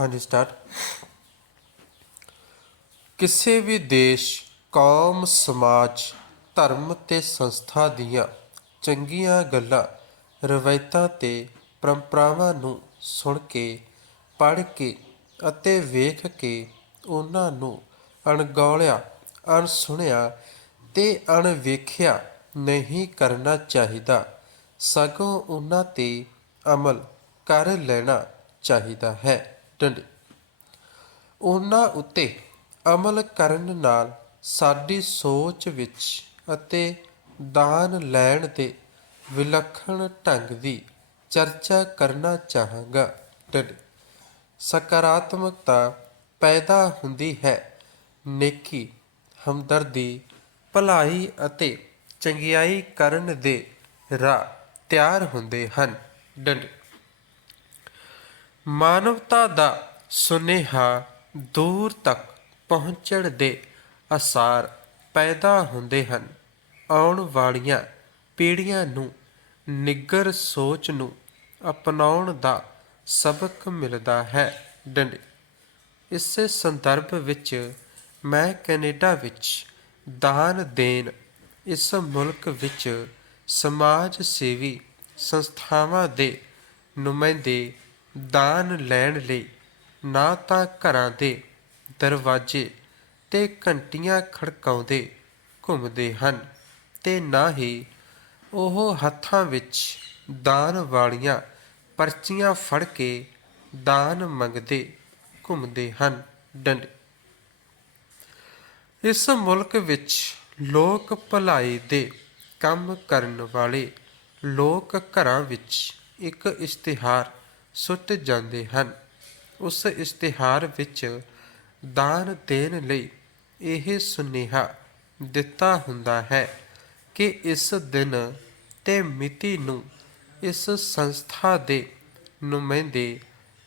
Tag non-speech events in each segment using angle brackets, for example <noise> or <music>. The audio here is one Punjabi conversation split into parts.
ਹਾਂਜੀ ਸਟਾਰਟ ਕਿਸੇ ਵੀ ਦੇਸ਼, ਕੌਮ, ਸਮਾਜ, ਧਰਮ ਤੇ ਸੰਸਥਾ ਦੀਆਂ ਚੰਗੀਆਂ ਗੱਲਾਂ, ਰਵਾਇਤਾਂ ਤੇ ਪਰੰਪਰਾਵਾਂ ਨੂੰ ਸੁਣ ਕੇ, ਪੜ੍ਹ ਕੇ ਅਤੇ ਵੇਖ ਕੇ ਉਹਨਾਂ ਨੂੰ ਅਣਗੌਲਿਆ, ਅਣਸੁਣਿਆ ਤੇ ਅਣਵੇਖਿਆ ਨਹੀਂ ਕਰਨਾ ਚਾਹੀਦਾ। ਸਗੋਂ ਉਹਨਾਂ ਤੇ ਅਮਲ ਕਰ ਲੈਣਾ ਚਾਹੀਦਾ ਹੈ। ਡੰਡੇ ਉਹਨਾਂ ਉੱਤੇ ਅਮਲ ਕਰਨ ਨਾਲ ਸਾਡੀ ਸੋਚ ਵਿੱਚ ਅਤੇ ਦਾਨ ਲੈਣ ਦੇ ਵਿਲੱਖਣ ਢੰਗ ਦੀ ਚਰਚਾ ਕਰਨਾ ਚਾਹਾਂਗਾ। ਡੰਡੇ ਸਕਾਰਾਤਮਕਤਾ ਪੈਦਾ ਹੁੰਦੀ ਹੈ। ਨੇਕੀ, ਹਮਦਰਦੀ, ਭਲਾਈ ਅਤੇ ਚੰਗਿਆਈ ਕਰਨ ਦੇ ਰਾਹ ਤਿਆਰ ਹੁੰਦੇ ਹਨ। ਡੰਡ ਮਾਨਵਤਾ ਦਾ ਸੁਨੇਹਾ ਦੂਰ ਤੱਕ ਪਹੁੰਚਣ ਦੇ ਅਸਾਰ ਪੈਦਾ ਹੁੰਦੇ ਹਨ। ਆਉਣ ਵਾਲੀਆਂ ਪੀੜ੍ਹੀਆਂ ਨੂੰ ਨਿੱਗਰ ਸੋਚ ਨੂੰ ਅਪਣਾਉਣ ਦਾ ਸਬਕ ਮਿਲਦਾ ਹੈ ਡੰਡੇ। ਇਸੇ ਸੰਦਰਭ ਵਿੱਚ ਮੈਂ ਕੈਨੇਡਾ ਵਿੱਚ ਦਾਨ ਦੇਣ, ਇਸ ਮੁਲਕ ਵਿੱਚ ਸਮਾਜ ਸੇਵੀ ਸੰਸਥਾਵਾਂ ਦੇ ਨੁਮਾਇੰਦੇ ਦਾਨ ਲੈਣ ਲਈ ਨਾ ਤਾਂ ਘਰਾਂ ਦੇ ਦਰਵਾਜ਼ੇ ਤੇ ਘੰਟੀਆਂ ਖੜਕਾਉਂਦੇ ਘੁੰਮਦੇ ਹਨ ਤੇ ਨਾ ਹੀ ਉਹ ਹੱਥਾਂ ਵਿੱਚ ਦਾਨ ਵਾਲੀਆਂ ਪਰਚੀਆਂ ਫੜ ਕੇ ਦਾਨ ਮੰਗਦੇ ਘੁੰਮਦੇ ਹਨ ਡੰਡ। ਇਸ ਮੁਲਕ ਵਿੱਚ ਲੋਕ ਭਲਾਈ ਦੇ ਕੰਮ ਕਰਨ ਵਾਲੇ ਲੋਕ ਘਰਾਂ ਵਿੱਚ ਇੱਕ ਇਸ਼ਤਿਹਾਰ ਸੁੱਟ ਜਾਂਦੇ ਹਨ। ਉਸ ਇਸ਼ਤਿਹਾਰ ਵਿੱਚ ਦਾਨ ਦੇਣ ਲਈ ਇਹ ਸੁਨੇਹਾ ਦਿੱਤਾ ਹੁੰਦਾ ਹੈ ਕਿ ਇਸ ਦਿਨ ਤੇ ਮਿਤੀ ਨੂੰ ਇਸ ਸੰਸਥਾ ਦੇ ਨੁਮਾਇੰਦੇ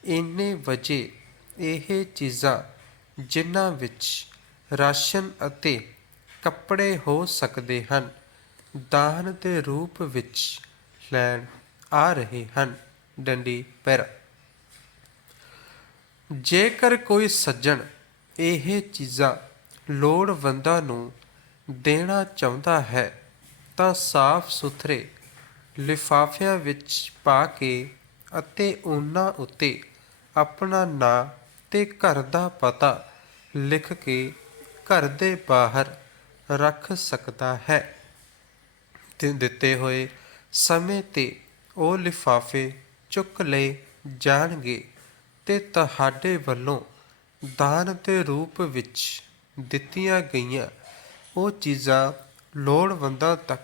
ਇੰਨੇ ਵਜੇ ਇਹ ਚੀਜ਼ਾਂ ਜਿਨ੍ਹਾਂ ਵਿੱਚ ਰਾਸ਼ਨ ਅਤੇ ਕੱਪੜੇ ਹੋ ਸਕਦੇ ਹਨ, ਦਾਨ ਦੇ ਰੂਪ ਵਿੱਚ ਲੈਣ ਆ ਰਹੇ ਹਨ। ਡੰਡੀ ਪੈਰਾ। ਜੇਕਰ ਕੋਈ ਸੱਜਣ ਇਹ ਚੀਜ਼ਾਂ ਲੋੜਵੰਦਾਂ ਨੂੰ ਦੇਣਾ ਚਾਹੁੰਦਾ ਹੈ, ਤਾਂ ਸਾਫ਼ ਸੁਥਰੇ ਲਿਫਾਫਿਆਂ ਵਿੱਚ ਪਾ ਕੇ ਅਤੇ ਉਹਨਾਂ ਉੱਤੇ ਆਪਣਾ ਨਾਂ ਤੇ ਘਰ ਦਾ ਪਤਾ ਲਿਖ ਕੇ ਘਰ ਦੇ ਬਾਹਰ ਰੱਖ ਸਕਦਾ ਹੈ। ਤੇ ਦਿੱਤੇ ਹੋਏ ਸਮੇਂ ਤੇ ਉਹ ਲਿਫਾਫੇ ਚੁੱਕ ਲਏ ਜਾਣਗੇ ਤੇ ਤੁਹਾਡੇ ਵੱਲੋਂ ਦਾਨ ਦੇ ਰੂਪ ਵਿੱਚ ਦਿੱਤੀਆਂ ਗਈਆਂ। ਉਹ ਚੀਜ਼ਾਂ ਲੋੜਵੰਦਾਂ ਤੱਕ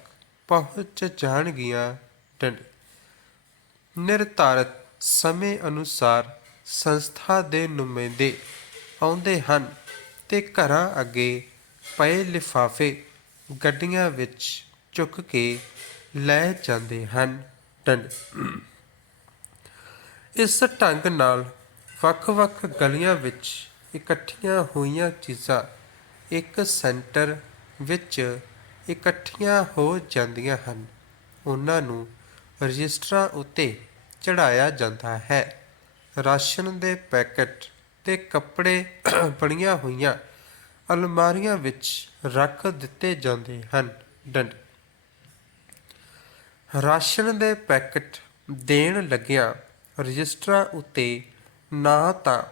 ਪਹੁੰਚ ਜਾਣਗੀਆਂ ਡੰਡ। ਨਿਰਧਾਰਤ ਸਮੇਂ ਅਨੁਸਾਰ ਸੰਸਥਾ ਦੇ ਨੁਮਾਇੰਦੇ ਆਉਂਦੇ ਹਨ ਤੇ ਘਰਾਂ ਅੱਗੇ ਪਏ ਲਿਫਾਫੇ ਗੱਡੀਆਂ ਵਿੱਚ ਚੁੱਕ ਕੇ ਲੈ ਜਾਂਦੇ ਹਨ ਡੰਡ। ਇਸ ਢੰਗ ਨਾਲ ਵੱਖ-ਵੱਖ ਗਲੀਆਂ ਵਿੱਚ ਇਕੱਠੀਆਂ ਹੋਈਆਂ ਚੀਜ਼ਾਂ ਇੱਕ ਸੈਂਟਰ ਵਿੱਚ ਇਕੱਠੀਆਂ ਹੋ ਜਾਂਦੀਆਂ ਹਨ। ਉਹਨਾਂ ਨੂੰ ਰਜਿਸਟਰਾਂ ਉੱਤੇ ਚੜਾਇਆ ਜਾਂਦਾ ਹੈ। ਰਾਸ਼ਨ ਦੇ ਪੈਕਟ ਤੇ ਕੱਪੜੇ <clears throat> ਬਣੀਆਂ ਹੋਈਆਂ ਅਲਮਾਰੀਆਂ ਵਿੱਚ ਰੱਖ ਦਿੱਤੇ ਜਾਂਦੇ ਹਨ। ਡੰਡ। ਰਾਸ਼ਨ ਦੇ ਪੈਕਟ ਦੇਣ ਲੱਗਿਆਂ ਰਜਿਸਟਰਾਂ ਉੱਤੇ ਨਾ ਤਾਂ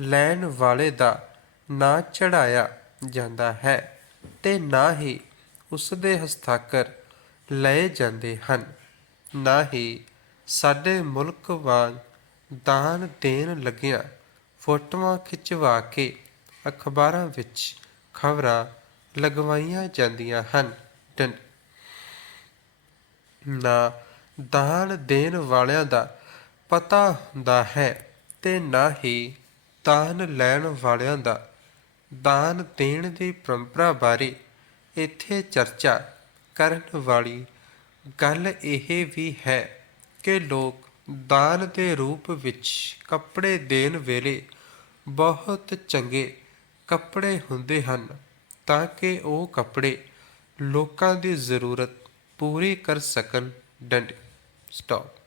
ਲੈਣ ਵਾਲੇ ਦਾ ਨਾਂ ਚੜਾਇਆ ਜਾਂਦਾ ਹੈ ਤੇ ਨਾ ਹੀ ਉਸ ਦੇ ਹਸਤਾਖਰ ਲਏ ਜਾਂਦੇ ਹਨ। ਨਾ ਹੀ ਸਾਡੇ ਮੁਲਕ ਵਾਂਗ ਦਾਨ ਦੇਣ ਲੱਗਿਆਂ ਫੋਟੋਆਂ ਖਿਚਵਾ ਕੇ ਅਖਬਾਰਾਂ ਵਿੱਚ ਖਬਰਾਂ ਲਗਵਾਈਆਂ ਜਾਂਦੀਆਂ ਹਨ। ਨਾ ਦਾਨ ਦੇਣ ਵਾਲਿਆਂ ਦਾ ਪਤਾ ਹੁੰਦਾ ਹੈ ਤੇ ਨਾ ਹੀ ਦਾਨ ਲੈਣ ਵਾਲਿਆਂ ਦਾ, ਦਾਨ ਦੇਣ ਦੀ ਪਰੰਪਰਾ ਬਾਰੇ ਇੱਥੇ ਚਰਚਾ ਕਰਨ ਵਾਲੀ ਗੱਲ ਇਹ ਵੀ ਹੈ ਕਿ ਲੋਕ ਦਾਨ ਦੇ ਰੂਪ ਵਿੱਚ ਕੱਪੜੇ ਦੇਣ ਵੇਲੇ ਬਹੁਤ ਚੰਗੇ ਕੱਪੜੇ ਹੁੰਦੇ ਹਨ ਤਾਂ ਕਿ ਉਹ ਕੱਪੜੇ ਲੋਕਾਂ ਦੀ ਜ਼ਰੂਰਤ ਪੂਰੀ ਕਰ ਸਕਣ। ਡੰਡ ਸਟਾਪ